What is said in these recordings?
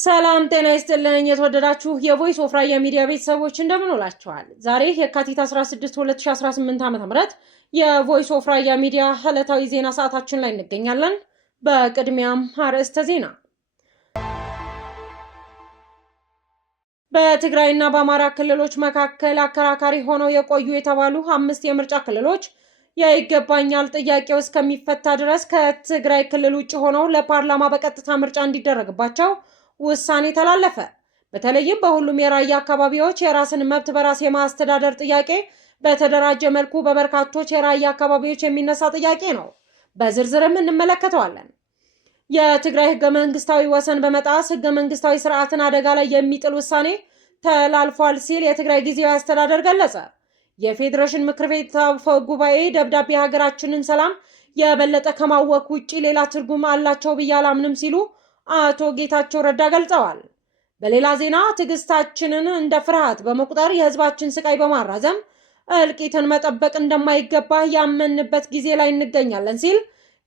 ሰላም ጤና ይስጥልኝ የተወደዳችሁ የቮይስ ኦፍ ራያ ሚዲያ ቤተሰቦች እንደምን ውላችኋል። ዛሬ የካቲት 16 2018 ዓ.ም የቮይስ ኦፍ ራያ ሚዲያ ዕለታዊ ዜና ሰዓታችን ላይ እንገኛለን። በቅድሚያም አርዕስተ ዜና። በትግራይና በአማራ ክልሎች መካከል አከራካሪ ሆነው የቆዩ የተባሉ 5 የምርጫ ክልሎች የይገባኛል ጥያቄው እስከሚፈታ ድረስ ከትግራይ ክልል ውጭ ሆነው ለፓርላማ በቀጥታ ምርጫ እንዲደረግባቸው ውሳኔ ተላለፈ። በተለይም በሁሉም የራያ አካባቢዎች የራስን መብት በራስ የማስተዳደር ጥያቄ በተደራጀ መልኩ በበርካቶች የራያ አካባቢዎች የሚነሳ ጥያቄ ነው። በዝርዝርም እንመለከተዋለን። የትግራይ ህገ መንግስታዊ ወሰን በመጣስ ህገ መንግስታዊ ስርዓትን አደጋ ላይ የሚጥል ውሳኔ ተላልፏል ሲል የትግራይ ጊዜያዊ አስተዳደር ገለጸ። የፌዴሬሽን ምክር ቤት አፈ ጉባኤ ደብዳቤ ሀገራችንን ሰላም የበለጠ ከማወክ ውጪ ሌላ ትርጉም አላቸው ብዬ አላምንም ሲሉ አቶ ጌታቸው ረዳ ገልጸዋል። በሌላ ዜና ትዕግስታችንን እንደ ፍርሃት በመቁጠር የህዝባችን ስቃይ በማራዘም እልቂትን መጠበቅ እንደማይገባ ያመንበት ጊዜ ላይ እንገኛለን ሲል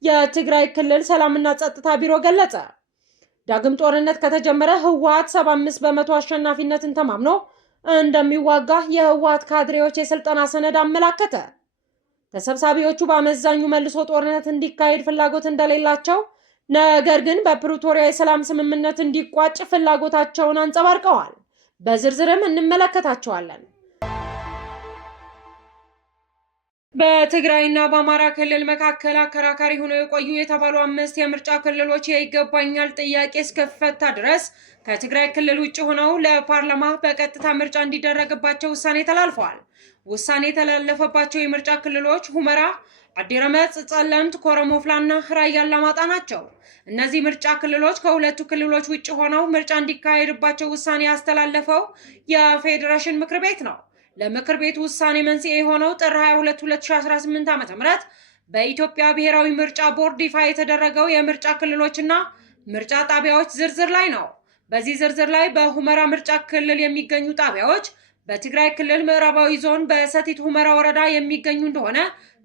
የትግራይ ክልል ሰላምና ጸጥታ ቢሮ ገለጸ። ዳግም ጦርነት ከተጀመረ ህወሓት 75% አሸናፊነትን ተማምኖ እንደሚዋጋ የህወሓት ካድሬዎች የስልጠና ሰነድ አመላከተ። ተሰብሳቢዎቹ በአመዛኙ መልሶ ጦርነት እንዲካሄድ ፍላጎት እንደሌላቸው ነገር ግን በፕሪቶሪያ የሰላም ስምምነት እንዲቋጭ ፍላጎታቸውን አንጸባርቀዋል። በዝርዝርም እንመለከታቸዋለን። በትግራይና በአማራ ክልል መካከል አከራካሪ ሆነው የቆዩ የተባሉ 5 የምርጫ ክልሎች የይገባኛል ጥያቄ እስከፈታ ድረስ ከትግራይ ክልል ውጭ ሆነው ለፓርላማ በቀጥታ ምርጫ እንዲደረግባቸው ውሳኔ ተላልፈዋል። ውሳኔ የተላለፈባቸው የምርጫ ክልሎች ሁመራ፣ አዲረመጽ፣ ጸለምት፣ ኮረሞፍላና ራያ አላማጣ ናቸው። እነዚህ ምርጫ ክልሎች ከሁለቱ ክልሎች ውጭ ሆነው ምርጫ እንዲካሄድባቸው ውሳኔ ያስተላለፈው የፌዴሬሽን ምክር ቤት ነው። ለምክር ቤቱ ውሳኔ መንስኤ የሆነው ጥር 22 2018 ዓ.ም በኢትዮጵያ ብሔራዊ ምርጫ ቦርድ ይፋ የተደረገው የምርጫ ክልሎችና ምርጫ ጣቢያዎች ዝርዝር ላይ ነው። በዚህ ዝርዝር ላይ በሁመራ ምርጫ ክልል የሚገኙ ጣቢያዎች በትግራይ ክልል ምዕራባዊ ዞን በሰቲት ሁመራ ወረዳ የሚገኙ እንደሆነ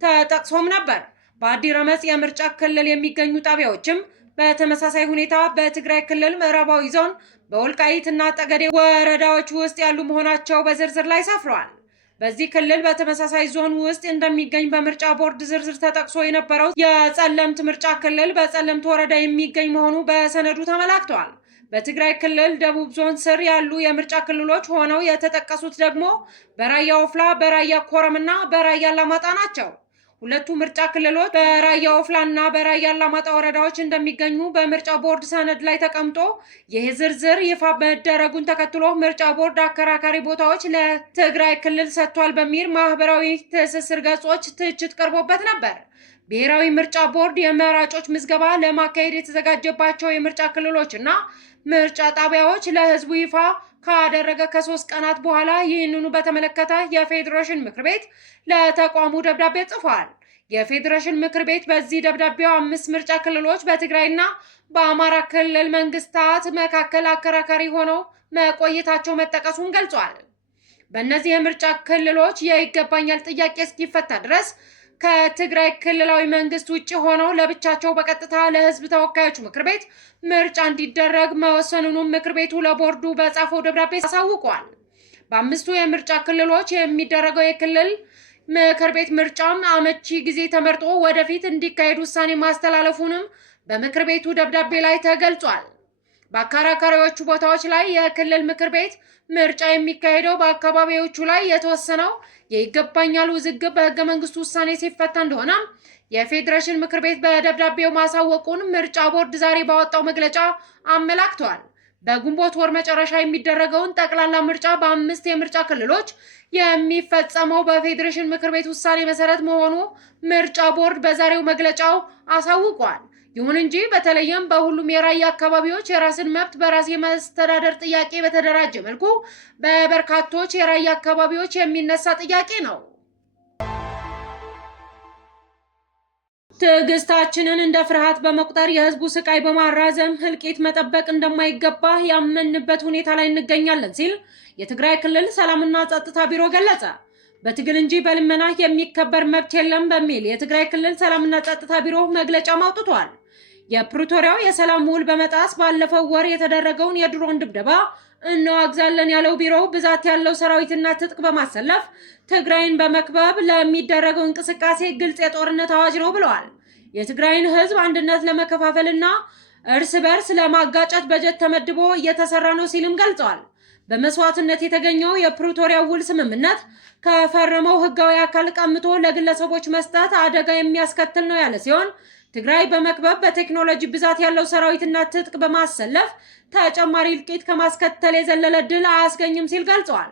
ተጠቅሶም ነበር። በአዲረመጽ የምርጫ ክልል የሚገኙ ጣቢያዎችም በተመሳሳይ ሁኔታ በትግራይ ክልል ምዕራባዊ ዞን በወልቃይትና ጠገዴ ወረዳዎች ውስጥ ያሉ መሆናቸው በዝርዝር ላይ ሰፍረዋል። በዚህ ክልል በተመሳሳይ ዞን ውስጥ እንደሚገኝ በምርጫ ቦርድ ዝርዝር ተጠቅሶ የነበረው የጸለምት ምርጫ ክልል በጸለምት ወረዳ የሚገኝ መሆኑ በሰነዱ ተመላክቷል። በትግራይ ክልል ደቡብ ዞን ስር ያሉ የምርጫ ክልሎች ሆነው የተጠቀሱት ደግሞ በራያ ወፍላ፣ በራያ ኮረምና በራያ አላማጣ ናቸው። ሁለቱ ምርጫ ክልሎች በራያ ወፍላና በራያ አላማጣ ወረዳዎች እንደሚገኙ በምርጫ ቦርድ ሰነድ ላይ ተቀምጦ ይህ ዝርዝር ይፋ መደረጉን ተከትሎ ምርጫ ቦርድ አከራካሪ ቦታዎች ለትግራይ ክልል ሰጥቷል በሚል ማህበራዊ ትስስር ገጾች ትችት ቀርቦበት ነበር። ብሔራዊ ምርጫ ቦርድ የመራጮች ምዝገባ ለማካሄድ የተዘጋጀባቸው የምርጫ ክልሎችና ምርጫ ጣቢያዎች ለህዝቡ ይፋ ካደረገ ከ3 ቀናት በኋላ ይህንኑ በተመለከተ የፌዴሬሽን ምክር ቤት ለተቋሙ ደብዳቤ ጽፏል። የፌዴሬሽን ምክር ቤት በዚህ ደብዳቤው 5 ምርጫ ክልሎች በትግራይና በአማራ ክልል መንግስታት መካከል አከራካሪ ሆነው መቆየታቸው መጠቀሱን ገልጿል። በእነዚህ የምርጫ ክልሎች የይገባኛል ጥያቄ እስኪፈታ ድረስ ከትግራይ ክልላዊ መንግስት ውጭ ሆነው ለብቻቸው በቀጥታ ለህዝብ ተወካዮች ምክር ቤት ምርጫ እንዲደረግ መወሰኑንም ምክር ቤቱ ለቦርዱ በጻፈው ደብዳቤ አሳውቋል። በ5ቱ የምርጫ ክልሎች የሚደረገው የክልል ምክር ቤት ምርጫም አመቺ ጊዜ ተመርጦ ወደፊት እንዲካሄድ ውሳኔ ማስተላለፉንም በምክር ቤቱ ደብዳቤ ላይ ተገልጿል። በአከራካሪዎቹ ቦታዎች ላይ የክልል ምክር ቤት ምርጫ የሚካሄደው በአካባቢዎቹ ላይ የተወሰነው የይገባኛል ውዝግብ በህገ መንግስቱ ውሳኔ ሲፈታ እንደሆነ የፌዴሬሽን ምክር ቤት በደብዳቤው ማሳወቁን ምርጫ ቦርድ ዛሬ ባወጣው መግለጫ አመላክቷል። በግንቦት ወር መጨረሻ የሚደረገውን ጠቅላላ ምርጫ በ5 የምርጫ ክልሎች የሚፈጸመው በፌዴሬሽን ምክር ቤት ውሳኔ መሰረት መሆኑ ምርጫ ቦርድ በዛሬው መግለጫው አሳውቋል። ይሁን እንጂ በተለይም በሁሉም የራያ አካባቢዎች የራስን መብት በራስ የማስተዳደር ጥያቄ በተደራጀ መልኩ በበርካቶች የራያ አካባቢዎች የሚነሳ ጥያቄ ነው። ትዕግስታችንን እንደ ፍርሃት በመቁጠር የህዝቡ ስቃይ በማራዘም እልቂት መጠበቅ እንደማይገባ ያመንበት ሁኔታ ላይ እንገኛለን ሲል የትግራይ ክልል ሰላምና ጸጥታ ቢሮ ገለጸ። በትግል እንጂ በልመና የሚከበር መብት የለም በሚል የትግራይ ክልል ሰላምና ጸጥታ ቢሮ መግለጫ አውጥቷል። የፕሪቶሪያው የሰላም ውል በመጣስ ባለፈው ወር የተደረገውን የድሮን ድብደባ እናወግዛለን ያለው ቢሮው ብዛት ያለው ሰራዊትና ትጥቅ በማሰለፍ ትግራይን በመክበብ ለሚደረገው እንቅስቃሴ ግልጽ የጦርነት አዋጅ ነው ብለዋል። የትግራይን ህዝብ አንድነት ለመከፋፈልና እርስ በርስ ለማጋጨት በጀት ተመድቦ እየተሰራ ነው ሲልም ገልጸዋል። በመስዋዕትነት የተገኘው የፕሪቶሪያ ውል ስምምነት ከፈረመው ህጋዊ አካል ቀምቶ ለግለሰቦች መስጠት አደጋ የሚያስከትል ነው ያለ ሲሆን ትግራይ በመክበብ በቴክኖሎጂ ብዛት ያለው ሰራዊትና ትጥቅ በማሰለፍ ተጨማሪ እልቂት ከማስከተል የዘለለ ድል አያስገኝም ሲል ገልጸዋል።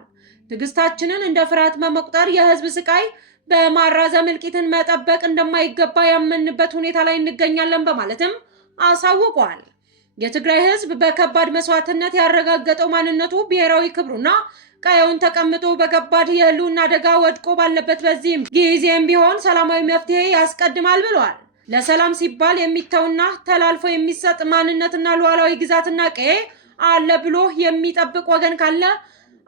ትዕግስታችንን እንደ ፍርሃት በመቁጠር የህዝብ ስቃይ በማራዘም እልቂትን መጠበቅ እንደማይገባ ያመንበት ሁኔታ ላይ እንገኛለን በማለትም አሳውቀዋል። የትግራይ ህዝብ በከባድ መስዋዕትነት ያረጋገጠው ማንነቱ ብሔራዊ ክብሩና ቀየውን ተቀምጦ በከባድ የህልውና አደጋ ወድቆ ባለበት በዚህም ጊዜም ቢሆን ሰላማዊ መፍትሄ ያስቀድማል ብለዋል። ለሰላም ሲባል የሚተውና ተላልፎ የሚሰጥ ማንነትና ሉዓላዊ ግዛትና ቀዬ አለ ብሎ የሚጠብቅ ወገን ካለ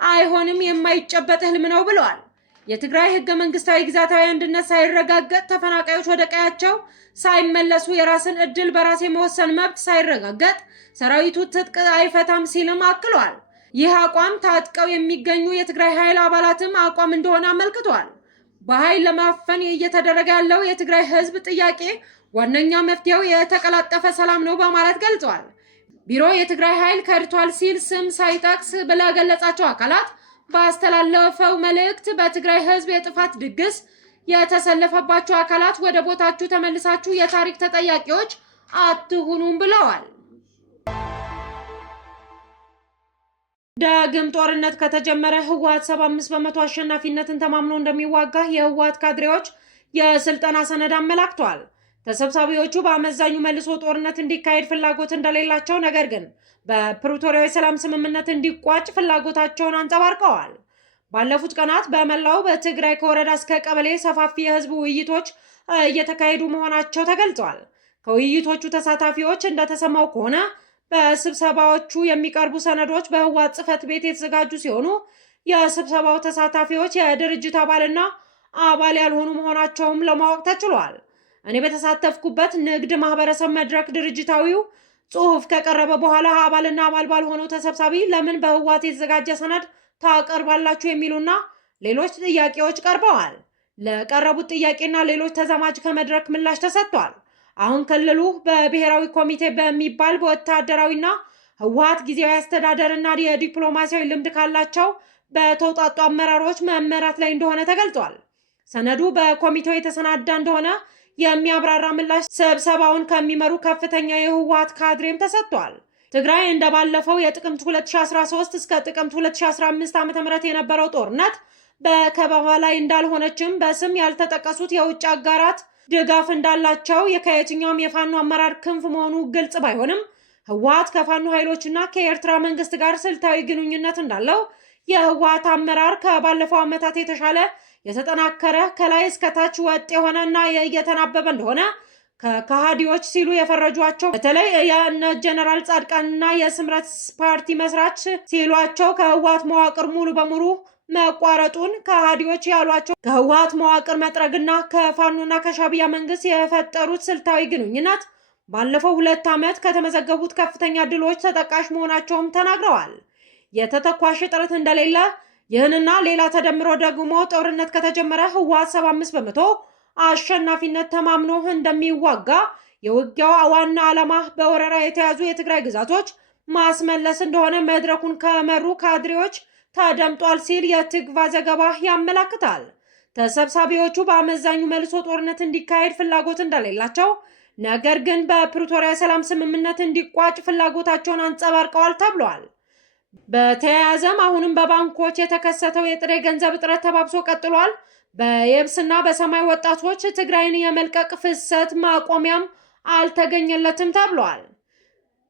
አይሆንም፣ የማይጨበጥ ህልም ነው ብለዋል። የትግራይ ህገ መንግስታዊ ግዛታዊ አንድነት ሳይረጋገጥ ተፈናቃዮች ወደ ቀያቸው ሳይመለሱ የራስን እድል በራስ የመወሰን መብት ሳይረጋገጥ ሰራዊቱ ትጥቅ አይፈታም ሲልም አክሏል። ይህ አቋም ታጥቀው የሚገኙ የትግራይ ኃይል አባላትም አቋም እንደሆነ አመልክቷል። በኃይል ለማፈን እየተደረገ ያለው የትግራይ ህዝብ ጥያቄ ዋነኛ መፍትሄው የተቀላጠፈ ሰላም ነው በማለት ገልጿል። ቢሮ የትግራይ ኃይል ከድቷል ሲል ስም ሳይጠቅስ ለገለጻቸው አካላት ባስተላለፈው መልእክት በትግራይ ህዝብ የጥፋት ድግስ የተሰለፈባቸው አካላት ወደ ቦታችሁ ተመልሳችሁ የታሪክ ተጠያቂዎች አትሁኑም ብለዋል። ዳግም ጦርነት ከተጀመረ ህወሓት 75 በመቶ አሸናፊነትን ተማምኖ እንደሚዋጋ የህወሓት ካድሬዎች የስልጠና ሰነድ አመላክቷል። ተሰብሳቢዎቹ በአመዛኙ መልሶ ጦርነት እንዲካሄድ ፍላጎት እንደሌላቸው፣ ነገር ግን በፕሪቶሪያው የሰላም ስምምነት እንዲቋጭ ፍላጎታቸውን አንጸባርቀዋል። ባለፉት ቀናት በመላው በትግራይ ከወረዳ እስከ ቀበሌ ሰፋፊ የህዝብ ውይይቶች እየተካሄዱ መሆናቸው ተገልጿል። ከውይይቶቹ ተሳታፊዎች እንደተሰማው ከሆነ በስብሰባዎቹ የሚቀርቡ ሰነዶች በህወሓት ጽሕፈት ቤት የተዘጋጁ ሲሆኑ የስብሰባው ተሳታፊዎች የድርጅት አባልና አባል ያልሆኑ መሆናቸውም ለማወቅ ተችሏል። እኔ በተሳተፍኩበት ንግድ ማህበረሰብ መድረክ ድርጅታዊው ጽሑፍ ከቀረበ በኋላ አባልና አባል ባልሆነው ተሰብሳቢ ለምን በህወሓት የተዘጋጀ ሰነድ ታቀርባላችሁ የሚሉና ሌሎች ጥያቄዎች ቀርበዋል። ለቀረቡት ጥያቄና ሌሎች ተዛማጅ ከመድረክ ምላሽ ተሰጥቷል። አሁን ክልሉ በብሔራዊ ኮሚቴ በሚባል በወታደራዊና ህወሓት ጊዜያዊ አስተዳደርና የዲፕሎማሲያዊ ልምድ ካላቸው በተውጣጡ አመራሮች መመራት ላይ እንደሆነ ተገልጿል። ሰነዱ በኮሚቴው የተሰናዳ እንደሆነ የሚያብራራ ምላሽ ስብሰባውን ከሚመሩ ከፍተኛ የህወሓት ካድሬም ተሰጥቷል። ትግራይ እንደባለፈው የጥቅምት 2013 እስከ ጥቅምት 2015 ዓ.ም የነበረው ጦርነት በከበባ ላይ እንዳልሆነችም በስም ያልተጠቀሱት የውጭ አጋራት ድጋፍ እንዳላቸው ከየትኛውም የፋኖ አመራር ክንፍ መሆኑ ግልጽ ባይሆንም ህወሓት ከፋኖ ኃይሎችና ከኤርትራ መንግስት ጋር ስልታዊ ግንኙነት እንዳለው የህወሓት አመራር ከባለፈው ዓመታት የተሻለ የተጠናከረ ከላይ እስከታች ወጥ የሆነና እየተናበበ እንደሆነ ከሃዲዎች ሲሉ የፈረጇቸው በተለይ የእነ ጀነራል ጻድቃንና የስምረት ፓርቲ መስራች ሲሏቸው ከህወሓት መዋቅር ሙሉ በሙሉ መቋረጡን ከሃዲዎች ያሏቸው ከህወሓት መዋቅር መጥረግና ከፋኖና ከሻዕቢያ መንግስት የፈጠሩት ስልታዊ ግንኙነት ባለፈው 2 ዓመት ከተመዘገቡት ከፍተኛ ድሎች ተጠቃሽ መሆናቸውም ተናግረዋል። የተተኳሽ እጥረት እንደሌለ ይህንና ሌላ ተደምሮ ደግሞ ጦርነት ከተጀመረ ህወሓት 75 በመቶ አሸናፊነት ተማምኖ እንደሚዋጋ፣ የውጊያው ዋና ዓላማ በወረራ የተያዙ የትግራይ ግዛቶች ማስመለስ እንደሆነ መድረኩን ከመሩ ካድሬዎች ተደምጧል ሲል የትግቫ ዘገባ ያመላክታል። ተሰብሳቢዎቹ በአመዛኙ መልሶ ጦርነት እንዲካሄድ ፍላጎት እንደሌላቸው፣ ነገር ግን በፕሪቶሪያ ሰላም ስምምነት እንዲቋጭ ፍላጎታቸውን አንጸባርቀዋል ተብሏል። በተያያዘም አሁንም በባንኮች የተከሰተው የጥሬ ገንዘብ እጥረት ተባብሶ ቀጥሏል። በየብስና በሰማይ ወጣቶች ትግራይን የመልቀቅ ፍሰት ማቆሚያም አልተገኘለትም ተብሏል።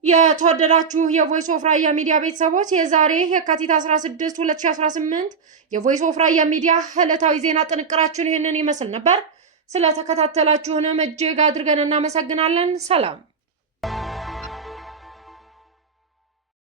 የተወደዳችሁ የቮይስ ኦፍ ራያ ሚዲያ ቤተሰቦች የዛሬ የካቲት 16 2018 የቮይስ ኦፍ ራያ ሚዲያ ዕለታዊ ዜና ጥንቅራችን ይህንን ይመስል ነበር። ስለተከታተላችሁንም እጅግ አድርገን እናመሰግናለን። ሰላም።